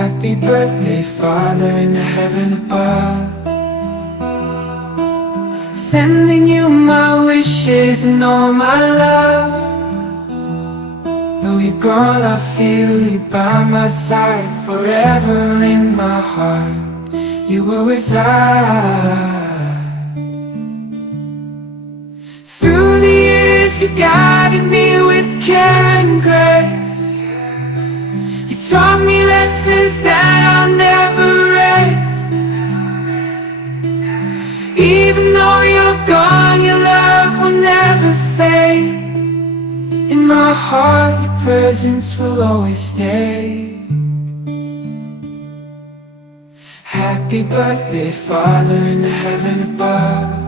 Happy birthday, Father in heaven above. Sending you my wishes and all my love. Though you're gone, I feel you by my side. Forever in my heart, you will reside. Through the years you guided me with care and grace. You taught me lessons that I'll never erase. Even though you're gone, your love will never fade. In my heart, your presence will always stay. Happy birthday, Father in heaven above.